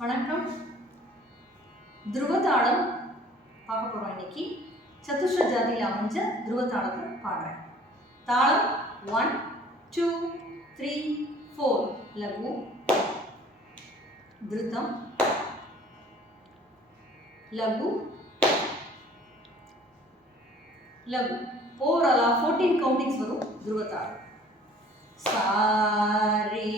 வணக்கம். துருவதாளம் பார்க்க போகிறோம். இன்னைக்கு சதுஷ்ர ஜாதியில் அமைஞ்ச துருவதாளத்தை பாடுறேன். தாளம் 1 2 3 4 லகு, திருத்தம், லகு, லகு. ஓவராலா 14 கவுண்டிங்ஸ் வரும் துருவதாளம். Sorry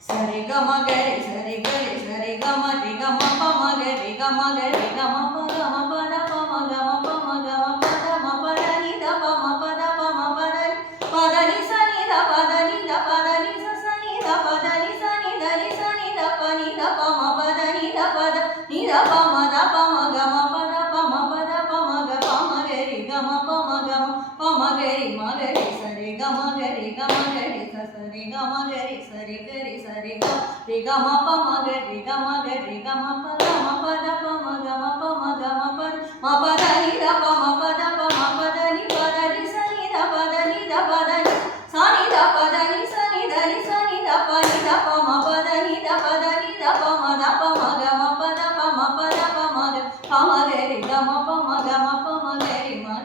Sare gama gare sare gare sare gama re gama pa ma gare gama gare gama pa da pa ma gama pa da ma pa da ni da pa ma pa da ni sa ni da pa da ni sa ni da pa da ni sa ni da pa ni da pa ma pa da ni da pa ma gama pa da pa ma ga pa ma gare gama pa ma gare sare gama gare sa sare gama gare sare gare sare ga re ga ma pa ma ga re ga ma pa da pa ma ga ma pa da ni da pa ma pa da ni sa ni da pa da ni sa ni da pa da ni sa ni da pa ma pa da ni da pa ma da pa ma ga ma pa da pa ma ga re ga ma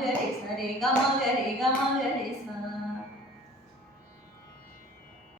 ga re sare ga ma ga re sa.